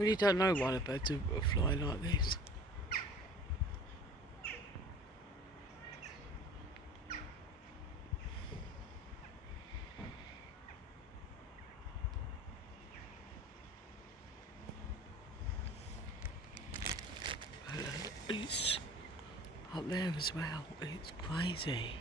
Really don't know why the birds are flying like this. It's up there as well. It's crazy.